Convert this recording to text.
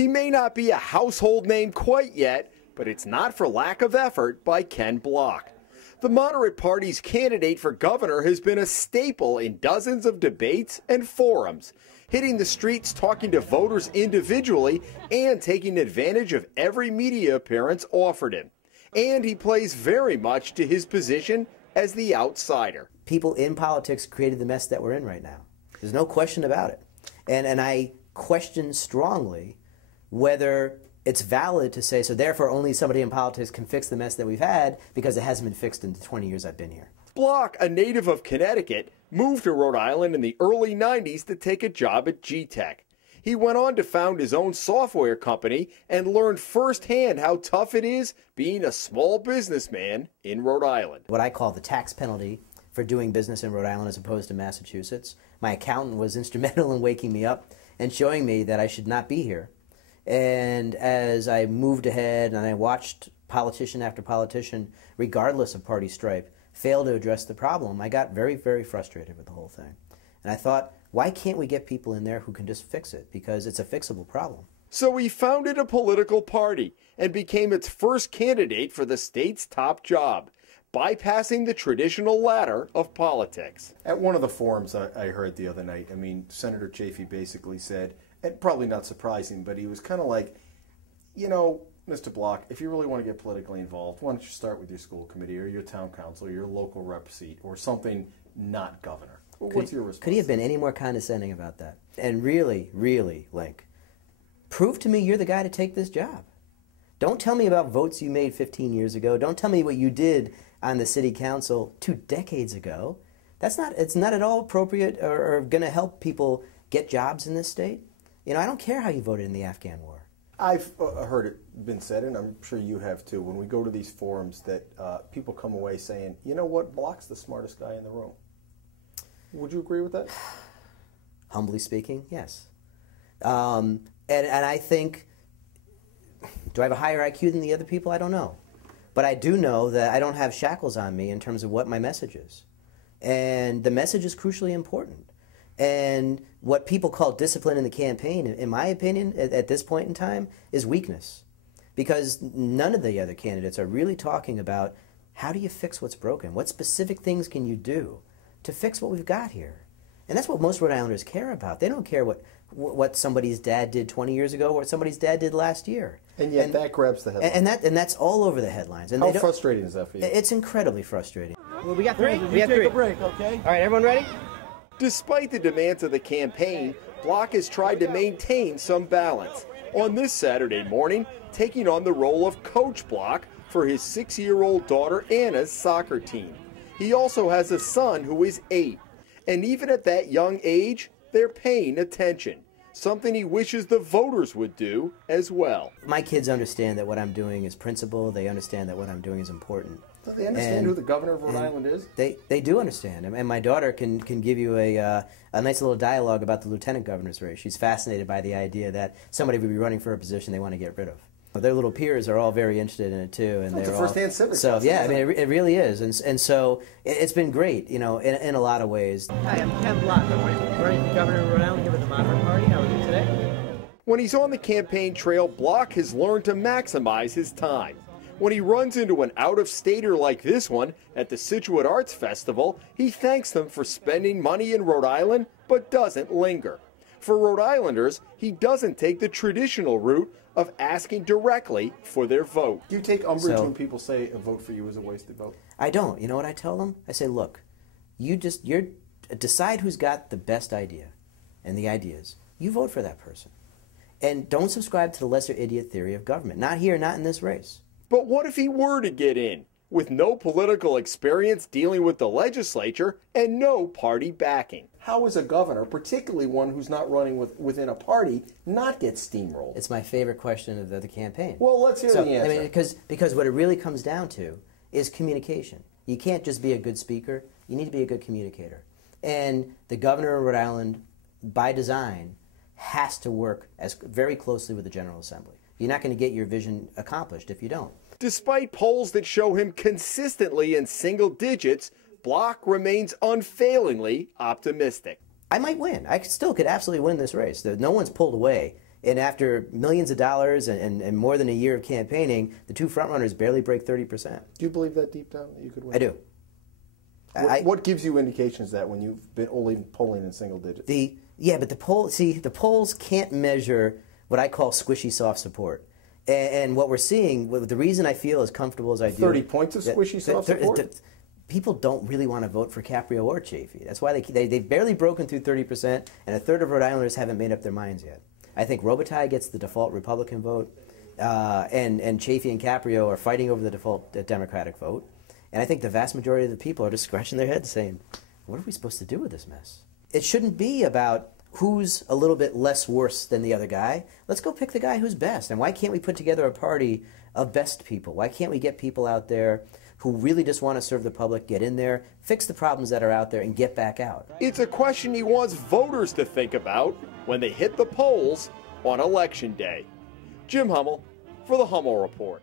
He may not be a household name quite yet, but it's not for lack of effort by Ken Block. The Moderate Party's candidate for governor has been a staple in dozens of debates and forums, hitting the streets talking to voters individually and taking advantage of every media appearance offered him. And he plays very much to his position as the outsider. People in politics created the mess that we're in right now. There's no question about it. And I question strongly whether it's valid to say, so therefore only somebody in politics can fix the mess that we've had because it hasn't been fixed in the 20 years I've been here. Block, a native of Connecticut, moved to Rhode Island in the early 90s to take a job at G-Tech. He went on to found his own software company and learned firsthand how tough it is being a small businessman in Rhode Island. What I call the tax penalty for doing business in Rhode Island as opposed to Massachusetts. My accountant was instrumental in waking me up and showing me that I should not be here. And as I moved ahead and I watched politician after politician, regardless of party stripe, fail to address the problem, I got very, very frustrated with the whole thing. And I thought, why can't we get people in there who can just fix it? Because it's a fixable problem. So he founded a political party and became its first candidate for the state's top job, bypassing the traditional ladder of politics. At one of the forums I heard the other night, I mean, Senator Chafee basically said, and probably not surprising, but he was kind of like, you know, Mr. Block, if you really want to get politically involved, why don't you start with your school committee or your town council or your local rep seat or something not governor? What's your response? Could he have been any more condescending about that? And really, really, Link, prove to me you're the guy to take this job. Don't tell me about votes you made 15 years ago. Don't tell me what you did on the city council 2 decades ago. It's not at all appropriate or going to help people get jobs in this state. You know, I don't care how you voted in the Afghan war. I've heard it been said, and I'm sure you have too, when we go to these forums that people come away saying, you know what, Block's the smartest guy in the room. Would you agree with that? Humbly speaking, yes. And I think, do I have a higher IQ than the other people? I don't know. But I do know that I don't have shackles on me in terms of what my message is. And the message is crucially important. And what people call discipline in the campaign, in my opinion, at this point in time, is weakness. Because none of the other candidates are really talking about how do you fix what's broken? What specific things can you do to fix what we've got here? And that's what most Rhode Islanders care about. They don't care what somebody's dad did 20 years ago or what somebody's dad did last year. And yet that grabs the headlines. And that's all over the headlines. And how frustrating is that for you? It's incredibly frustrating. Well, we got 3. We have 3. Take a break, okay? All right, everyone ready? Despite the demands of the campaign, Block has tried to maintain some balance. On this Saturday morning, taking on the role of Coach Block for his 6-year-old daughter Anna's soccer team. He also has a son who is 8. And even at that young age, they're paying attention. Something he wishes the voters would do as well. My kids understand that what I'm doing is principle. They understand that what I'm doing is important. Do they understand who the governor of Rhode Island is? They do understand. And my daughter can give you a nice little dialogue about the lieutenant governor's race. She's fascinated by the idea that somebody would be running for a position they want to get rid of. Their little peers are all very interested in it too, and it's a first-hand civics. So yeah, I mean it really is, and so it's been great, you know, in a lot of ways. Hi, I'm Ken Block. I'm running for governor of Rhode Island here with the Moderate Party. How are you today? When he's on the campaign trail, Block has learned to maximize his time. When he runs into an out-of-stater like this one at the Situate Arts Festival, he thanks them for spending money in Rhode Island, but doesn't linger. For Rhode Islanders, he doesn't take the traditional route of asking directly for their vote. Do you take umbrage when people say a vote for you is a wasted vote? I don't. You know what I tell them? I say, look, you decide who's got the best idea and the ideas. You vote for that person. And don't subscribe to the lesser idiot theory of government. Not here, not in this race. But what if he were to get in, with no political experience dealing with the legislature and no party backing? How is a governor, particularly one who's not running within a party, not get steamrolled? It's my favorite question of the campaign. Well, let's hear the answer. I mean, because what it really comes down to is communication. You can't just be a good speaker. You need to be a good communicator. And the governor of Rhode Island, by design, has to work very closely with the General Assembly. You're not going to get your vision accomplished if you don't. Despite polls that show him consistently in single digits, Block remains unfailingly optimistic. I might win. I still could absolutely win this race. No one's pulled away And after millions of dollars and more than a year of campaigning, the two frontrunners barely break 30%. Do you believe that deep down that you could win? I do. What gives you indications that when you've been only polling in single digits? But the polls can't measure what I call squishy soft support. And what we're seeing, the reason I feel as comfortable as I do... 30 points of squishy soft support? People don't really want to vote for Caprio or Chafee. That's why they've barely broken through 30%, and a third of Rhode Islanders haven't made up their minds yet. I think Robitaille gets the default Republican vote, and Chafee and Caprio are fighting over the default Democratic vote. And I think the vast majority of the people are just scratching their heads saying, what are we supposed to do with this mess? It shouldn't be about who's a little bit less worse than the other guy. Let's go pick the guy who's best. And why can't we put together a party of best people? Why can't we get people out there who really just want to serve the public, get in there, fix the problems that are out there, and get back out? It's a question he wants voters to think about when they hit the polls on Election Day. Jim Hummel for the Hummel Report.